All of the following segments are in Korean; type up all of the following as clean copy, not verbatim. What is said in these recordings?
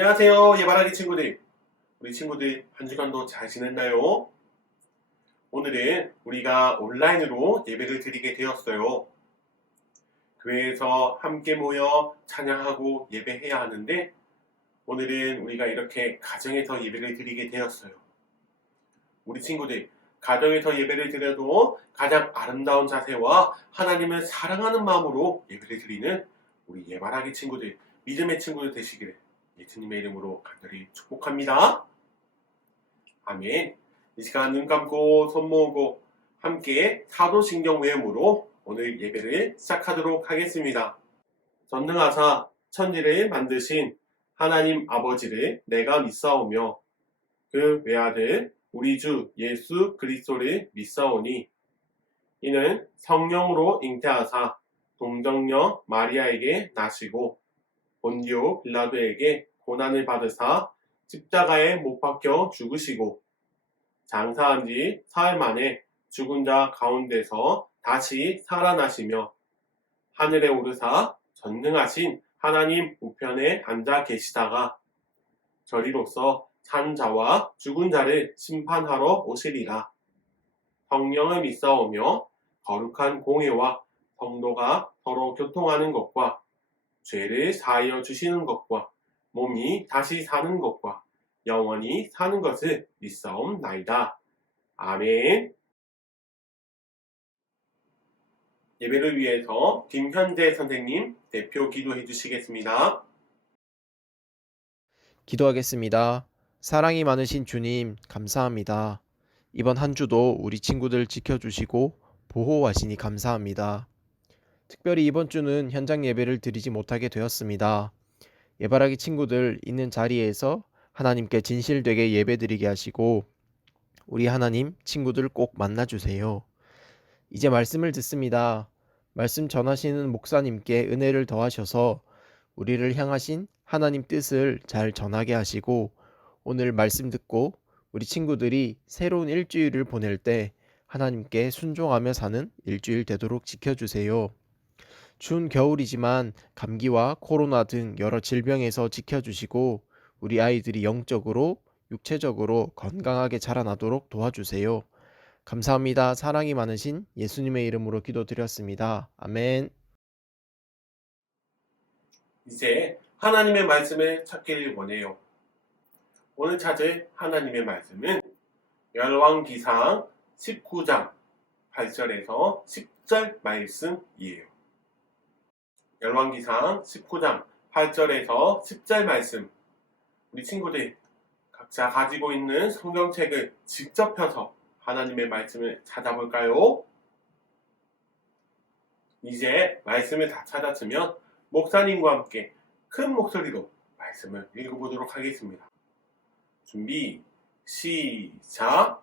안녕하세요, 예바라기 친구들. 우리 친구들 한 주간도 잘 지냈나요? 오늘은 우리가 온라인으로 예배를 드리게 되었어요. 교회에서 함께 모여 찬양하고 예배해야 하는데 오늘은 우리가 이렇게 가정에서 예배를 드리게 되었어요. 우리 친구들, 가정에서 예배를 드려도 가장 아름다운 자세와 하나님을 사랑하는 마음으로 예배를 드리는 우리 예바라기 친구들, 믿음의 친구들 되시기를 예수님의 이름으로 간절히 축복합니다. 아멘. 이 시간 눈 감고 손 모으고 함께 사도신경 외음으로 오늘 예배를 시작하도록 하겠습니다. 전능하사 천지를 만드신 하나님 아버지를 내가 믿사오며 그 외아들 우리 주 예수 그리스도를 믿사오니 이는 성령으로 잉태하사 동정녀 마리아에게 나시고 본디오 빌라도에게 고난을 받으사 십자가에 못 박혀 죽으시고 장사한 지 사흘 만에 죽은 자 가운데서 다시 살아나시며 하늘에 오르사 전능하신 하나님 우편에 앉아 계시다가 저리로서 산 자와 죽은 자를 심판하러 오시리라. 성령을 믿사오며 거룩한 공회와 성도가 서로 교통하는 것과 죄를 사하여 주시는 것과 몸이 다시 사는 것과 영원히 사는 것을 믿사옵나이다. 아멘. 예배를 위해서 김현재 선생님 대표 기도해 주시겠습니다. 기도하겠습니다. 사랑이 많으신 주님, 감사합니다. 이번 한 주도 우리 친구들 지켜주시고 보호하시니 감사합니다. 특별히 이번 주는 현장 예배를 드리지 못하게 되었습니다. 예바라기 친구들 있는 자리에서 하나님께 진실되게 예배드리게 하시고 우리 하나님 친구들 꼭 만나주세요. 이제 말씀을 듣습니다. 말씀 전하시는 목사님께 은혜를 더하셔서 우리를 향하신 하나님 뜻을 잘 전하게 하시고 오늘 말씀 듣고 우리 친구들이 새로운 일주일을 보낼 때 하나님께 순종하며 사는 일주일 되도록 지켜주세요. 추운 겨울이지만 감기와 코로나 등 여러 질병에서 지켜주시고 우리 아이들이 영적으로 육체적으로 건강하게 자라나도록 도와주세요. 감사합니다. 사랑이 많으신 예수님의 이름으로 기도드렸습니다. 아멘. 이제 하나님의 말씀을 찾기를 원해요. 오늘 찾을 하나님의 말씀은 열왕기상 19장 8절에서 10절 말씀이에요. 열왕기상 19장 8절에서 10절 말씀. 우리 친구들 각자 가지고 있는 성경책을 직접 펴서 하나님의 말씀을 찾아볼까요? 이제 말씀을 다 찾았으면 목사님과 함께 큰 목소리로 말씀을 읽어보도록 하겠습니다. 준비, 시작!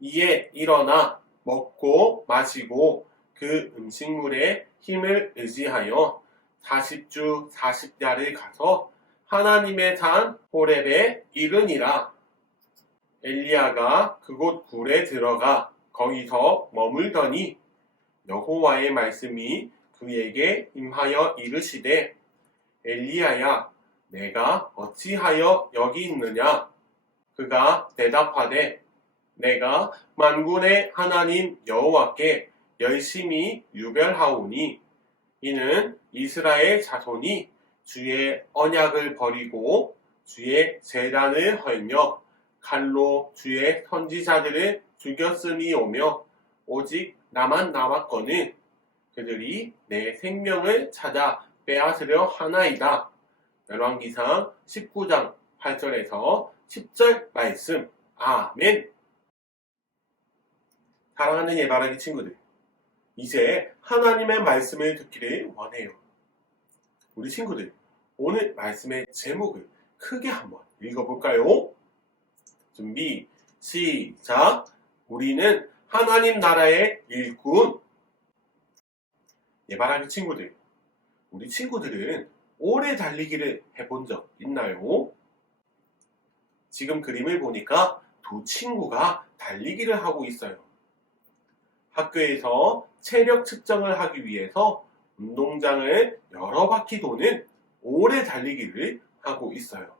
이에 일어나 먹고 마시고 그 음식물에 힘을 의지하여 40주 40야를 가서 하나님의 산 호렙에 이르니라. 엘리야가 그곳 굴에 들어가 거기서 머물더니 여호와의 말씀이 그에게 임하여 이르시되 엘리야야 내가 어찌하여 여기 있느냐. 그가 대답하되 내가 만군의 하나님 여호와께 열심히 유별하오니 이는 이스라엘 자손이 주의 언약을 버리고 주의 제단을 헐며 칼로 주의 선지자들을 죽였으니오며 오직 나만 남았거늘 그들이 내 생명을 찾아 빼앗으려 하나이다. 열왕기상 19장 8절에서 10절 말씀. 아멘. 사랑하는 예바라기 친구들, 이제 하나님의 말씀을 듣기를 원해요. 우리 친구들, 오늘 말씀의 제목을 크게 한번 읽어볼까요? 준비, 시작! 우리는 하나님 나라의 일꾼. 예바라기 친구들, 우리 친구들은 오래 달리기를 해본 적 있나요? 지금 그림을 보니까 두 친구가 달리기를 하고 있어요. 학교에서 체력 측정을 하기 위해서 운동장을 여러 바퀴 도는 오래 달리기를 하고 있어요.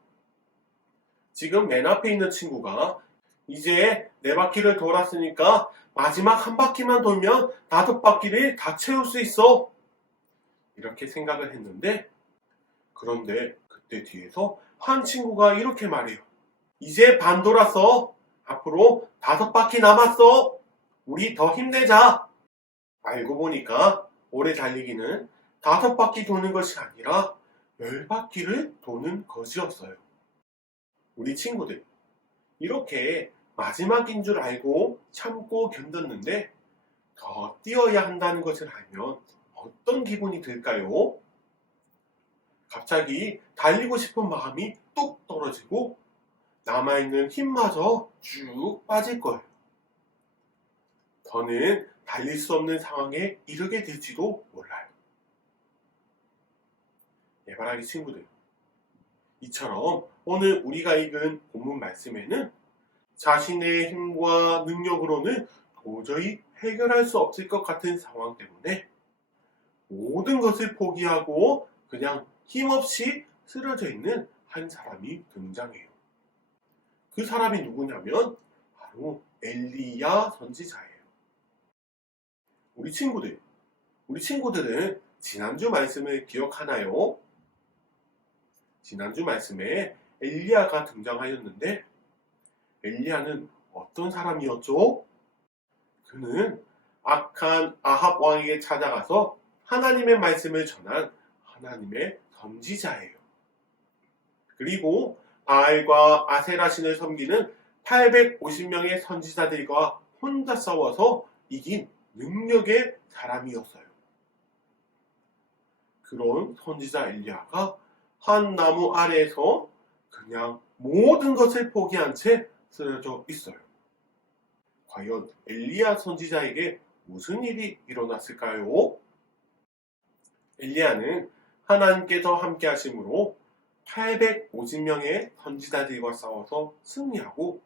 지금 맨 앞에 있는 친구가 이제 4바퀴를 돌았으니까 마지막 한 바퀴만 돌면 5바퀴를 다 채울 수 있어. 이렇게 생각을 했는데, 그런데 그때 뒤에서 한 친구가 이렇게 말해요. 이제 반 돌았어. 앞으로 5바퀴 남았어. 우리 더 힘내자. 알고 보니까 오래 달리기는 5바퀴 도는 것이 아니라 10바퀴를 도는 것이었어요. 우리 친구들, 이렇게 마지막인 줄 알고 참고 견뎠는데 더 뛰어야 한다는 것을 알면 어떤 기분이 들까요? 갑자기 달리고 싶은 마음이 뚝 떨어지고 남아있는 힘마저 쭉 빠질 거예요. 더는 달릴 수 없는 상황에 이르게 될지도 몰라요. 예바라기 친구들, 이처럼 오늘 우리가 읽은 본문 말씀에는 자신의 힘과 능력으로는 도저히 해결할 수 없을 것 같은 상황 때문에 모든 것을 포기하고 그냥 힘없이 쓰러져 있는 한 사람이 등장해요. 그 사람이 누구냐면 바로 엘리야 선지자예요. 우리 친구들은 지난주 말씀을 기억하나요? 지난주 말씀에 엘리야가 등장하였는데 엘리야는 어떤 사람이었죠? 그는 악한 아합 왕에게 찾아가서 하나님의 말씀을 전한 하나님의 선지자예요. 그리고 바알과 아세라 신을 섬기는 850명의 선지자들과 혼자 싸워서 이긴 능력의 사람이었어요. 그런 선지자 엘리야가 한 나무 아래에서 그냥 모든 것을 포기한 채 쓰러져 있어요. 과연 엘리야 선지자에게 무슨 일이 일어났을까요? 엘리야는 하나님께서 함께 하심으로 850명의 선지자들과 싸워서 승리하고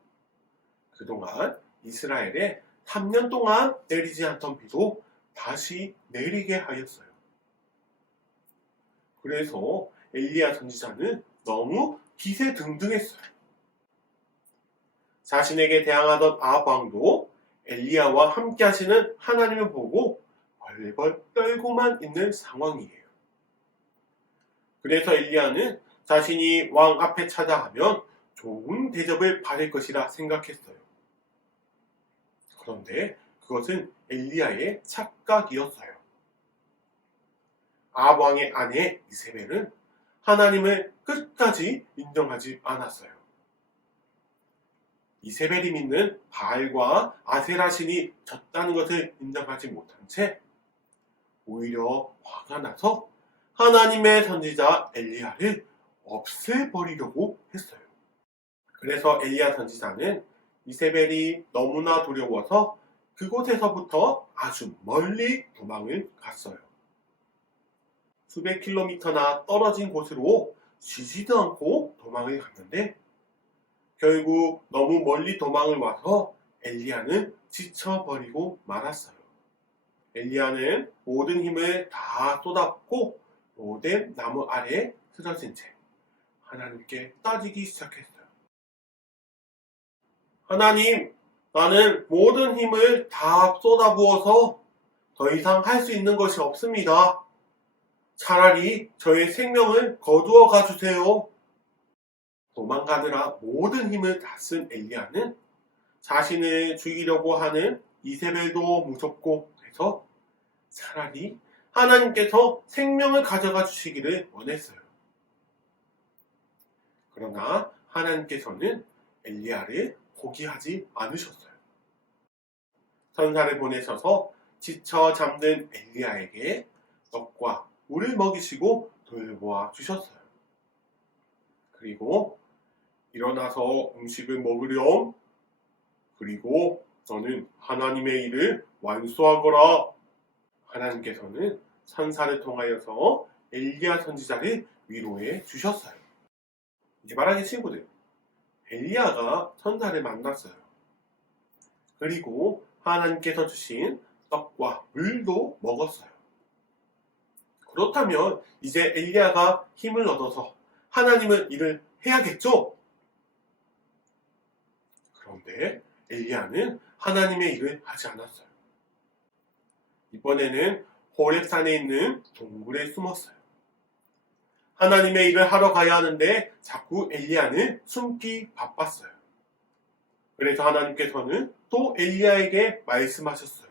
그동안 이스라엘에 3년 동안 내리지 않던 비도 다시 내리게 하였어요. 그래서 엘리야 선지자는 너무 기세등등했어요. 자신에게 대항하던 아합 왕도 엘리야와 함께 하시는 하나님을 보고 벌벌 떨고만 있는 상황이에요. 그래서 엘리야는 자신이 왕 앞에 찾아가면 좋은 대접을 받을 것이라 생각했어요. 그런데 그것은 엘리야의 착각이었어요. 아합 왕의 아내 이세벨은 하나님을 끝까지 인정하지 않았어요. 이세벨이 믿는 바알과 아세라 신이 졌다는 것을 인정하지 못한 채 오히려 화가 나서 하나님의 선지자 엘리야를 없애버리려고 했어요. 그래서 엘리야 선지자는 이세벨이 너무나 두려워서 그곳에서부터 아주 멀리 도망을 갔어요. 수백 킬로미터나 떨어진 곳으로 쉬지도 않고 도망을 갔는데 결국 너무 멀리 도망을 와서 엘리야는 지쳐버리고 말았어요. 엘리야는 모든 힘을 다 쏟았고 로뎀 나무 아래에 쓰러진 채 하나님께 따지기 시작했어요. 하나님, 나는 모든 힘을 다 쏟아부어서 더 이상 할 수 있는 것이 없습니다. 차라리 저의 생명을 거두어 가주세요. 도망가느라 모든 힘을 다 쓴 엘리야는 자신을 죽이려고 하는 이세벨도 무섭고 해서 차라리 하나님께서 생명을 가져가 주시기를 원했어요. 그러나 하나님께서는 엘리야를 포기하지 않으셨어요. 천사를 보내셔서 지쳐 잠든 엘리야에게 떡과 물을 먹이시고 돌보아 주셨어요. 그리고 일어나서 음식을 먹으렴. 그리고 너는 하나님의 일을 완수하거라. 하나님께서는 천사를 통하여서 엘리야 선지자를 위로해 주셨어요. 예바라기 친구들, 엘리야가 천사를 만났어요. 그리고 하나님께서 주신 떡과 물도 먹었어요. 그렇다면 이제 엘리야가 힘을 얻어서 하나님의 일을 해야겠죠? 그런데 엘리야는 하나님의 일을 하지 않았어요. 이번에는 호렙산에 있는 동굴에 숨었어요. 하나님의 일을 하러 가야 하는데 자꾸 엘리야는 숨기 바빴어요. 그래서 하나님께서는 또 엘리야에게 말씀하셨어요.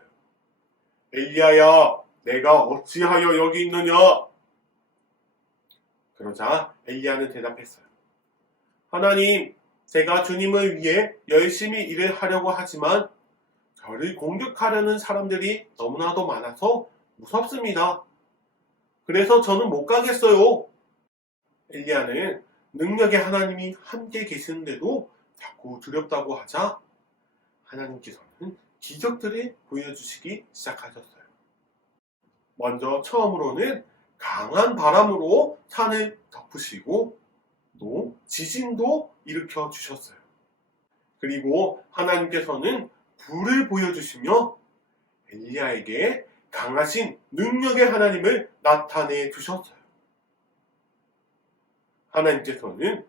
엘리야야, 내가 어찌하여 여기 있느냐? 그러자 엘리야는 대답했어요. 하나님, 제가 주님을 위해 열심히 일을 하려고 하지만 저를 공격하려는 사람들이 너무나도 많아서 무섭습니다. 그래서 저는 못 가겠어요. 엘리야는 능력의 하나님이 함께 계시는데도 자꾸 두렵다고 하자 하나님께서는 기적들을 보여주시기 시작하셨어요. 먼저 처음으로는 강한 바람으로 산을 덮으시고 또 지진도 일으켜 주셨어요. 그리고 하나님께서는 불을 보여주시며 엘리야에게 강하신 능력의 하나님을 나타내 주셨어요. 하나님께서는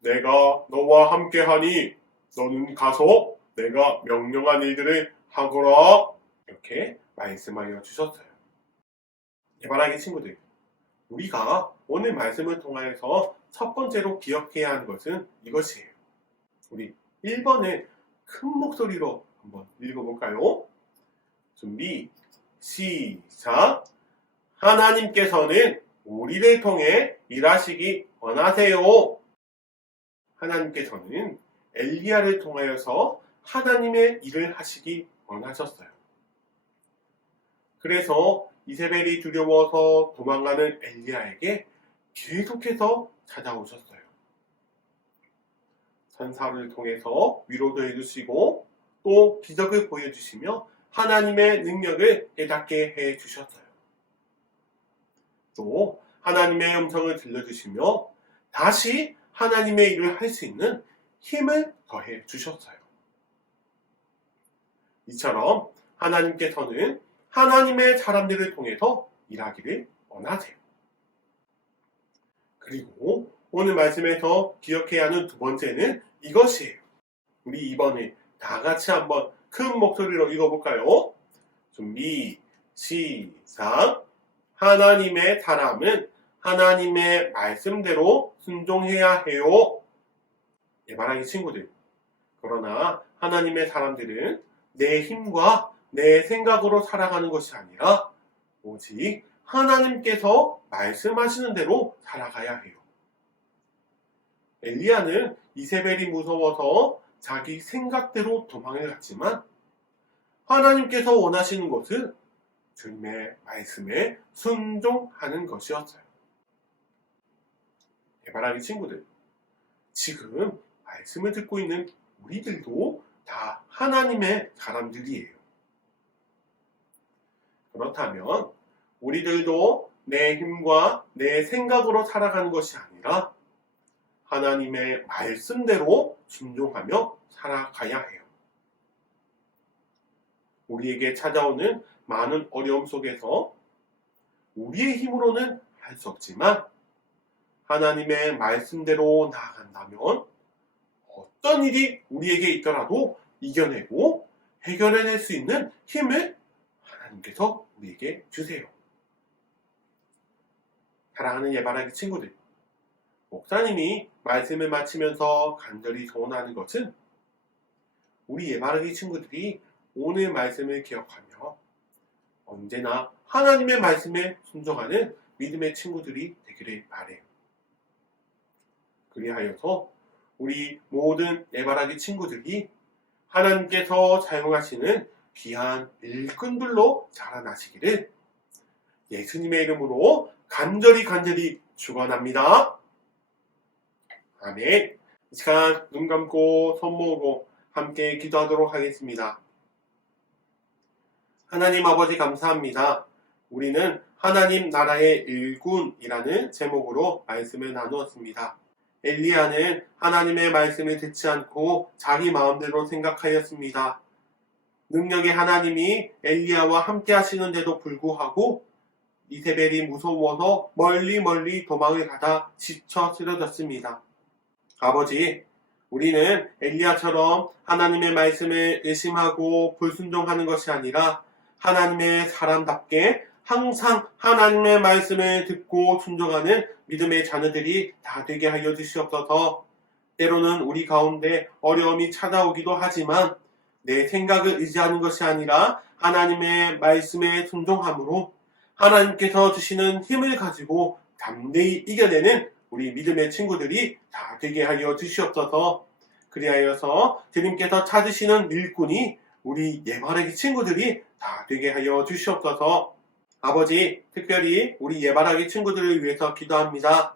내가 너와 함께하니 너는 가서 내가 명령한 일들을 하거라 이렇게 말씀하여 주셨어요. 예바라기 친구들, 우리가 오늘 말씀을 통하여서 첫 번째로 기억해야 하는 것은 이것이에요. 우리 1번을 큰 목소리로 한번 읽어볼까요? 준비, 시작! 하나님께서는 우리를 통해 일하시기 원하세요. 하나님께서는 엘리야를 통하여서 하나님의 일을 하시기 원하셨어요. 그래서 이세벨이 두려워서 도망가는 엘리야에게 계속해서 찾아오셨어요. 천사를 통해서 위로도 해주시고 또 기적을 보여주시며 하나님의 능력을 깨닫게 해주셨어요. 또 하나님의 음성을 들려주시며 다시 하나님의 일을 할 수 있는 힘을 더해 주셨어요. 이처럼 하나님께서는 하나님의 사람들을 통해서 일하기를 원하세요. 그리고 오늘 말씀에서 기억해야 하는 두 번째는 이것이에요. 우리 이번에 다 같이 한번 큰 목소리로 읽어볼까요? 준비, 시작! 하나님의 사람은 하나님의 말씀대로 순종해야 해요. 예바라기 친구들, 그러나 하나님의 사람들은 내 힘과 내 생각으로 살아가는 것이 아니라 오직 하나님께서 말씀하시는 대로 살아가야 해요. 엘리야는 이세벨이 무서워서 자기 생각대로 도망을 갔지만 하나님께서 원하시는 것은 주님의 말씀에 순종하는 것이었어요. 예바라기 친구들, 지금 말씀을 듣고 있는 우리들도 다 하나님의 사람들이에요. 그렇다면 우리들도 내 힘과 내 생각으로 살아가는 것이 아니라 하나님의 말씀대로 순종하며 살아가야 해요. 우리에게 찾아오는 많은 어려움 속에서 우리의 힘으로는 할 수 없지만 하나님의 말씀대로 나아간다면 어떤 일이 우리에게 있더라도 이겨내고 해결해낼 수 있는 힘을 하나님께서 우리에게 주세요. 사랑하는 예바라기 친구들, 목사님이 말씀을 마치면서 간절히 소원하는 것은 우리 예바라기 친구들이 오늘 말씀을 기억하며 언제나 하나님의 말씀에 순종하는 믿음의 친구들이 되기를 바라요. 그리하여서 우리 모든 예바라기 친구들이 하나님께서 사용하시는 귀한 일꾼들로 자라나시기를 예수님의 이름으로 간절히 축원합니다. 아멘. 이 시간 눈 감고 손 모으고 함께 기도하도록 하겠습니다. 하나님 아버지 감사합니다. 우리는 하나님 나라의 일꾼이라는 제목으로 말씀을 나누었습니다. 엘리야는 하나님의 말씀을 듣지 않고 자기 마음대로 생각하였습니다. 능력의 하나님이 엘리야와 함께 하시는데도 불구하고 이세벨이 무서워서 멀리 도망을 가다 지쳐 쓰러졌습니다. 아버지, 우리는 엘리야처럼 하나님의 말씀을 의심하고 불순종하는 것이 아니라 하나님의 사람답게 항상 하나님의 말씀을 듣고 순종하는 믿음의 자녀들이 다 되게 하여 주시옵소서. 때로는 우리 가운데 어려움이 찾아오기도 하지만 내 생각을 의지하는 것이 아니라 하나님의 말씀에 순종함으로 하나님께서 주시는 힘을 가지고 담대히 이겨내는 우리 믿음의 친구들이 다 되게 하여 주시옵소서. 그리하여서 주님께서 찾으시는 일꾼이 우리 예바라기 친구들이 다 되게 하여 주시옵소서. 아버지, 특별히 우리 예바라기 친구들을 위해서 기도합니다.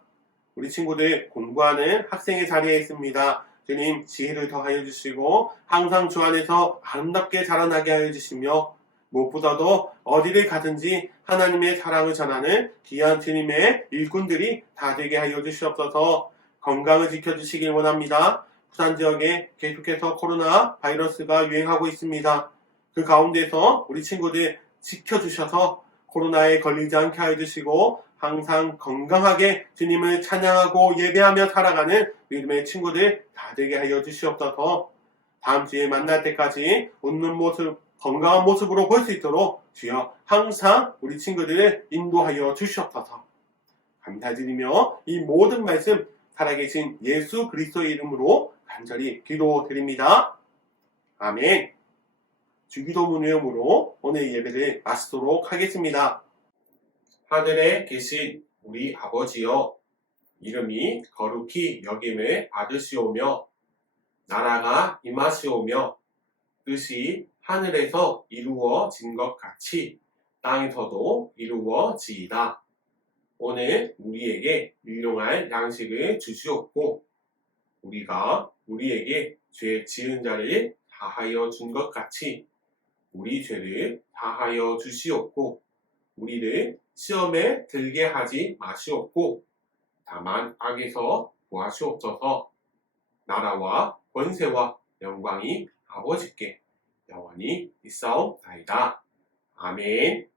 우리 친구들 공부하는 학생의 자리에 있습니다. 주님, 지혜를 더하여 주시고 항상 주 안에서 아름답게 자라나게 하여 주시며 무엇보다도 어디를 가든지 하나님의 사랑을 전하는 귀한 주님의 일꾼들이 다 되게 하여 주시옵소서. 건강을 지켜주시길 원합니다. 부산 지역에 계속해서 코로나 바이러스가 유행하고 있습니다. 그 가운데서 우리 친구들 지켜주셔서 코로나에 걸리지 않게 하여 주시고 항상 건강하게 주님을 찬양하고 예배하며 살아가는 믿음의 친구들 다 되게 하여 주시옵소서. 다음 주에 만날 때까지 웃는 모습, 건강한 모습으로 볼 수 있도록 주여 항상 우리 친구들을 인도하여 주시옵소서. 감사드리며 이 모든 말씀 살아계신 예수 그리스도의 이름으로 간절히 기도드립니다. 아멘. 주기도문 외음으로 오늘 예배를 마치도록 하겠습니다. 하늘에 계신 우리 아버지여, 이름이 거룩히 여김을 받으시오며 나라가 임하시오며 뜻이 하늘에서 이루어진 것 같이 땅에서도 이루어지이다. 오늘 우리에게 일용할 양식을 주시옵고 우리가 우리에게 죄 지은 자를 다하여 준 것 같이 우리 죄를 다하여 주시옵고 우리를 시험에 들게 하지 마시옵고 다만 악에서 구하시옵소서. 나라와 권세와 영광이 아버지께 영원히 있사옵나이다. 아멘.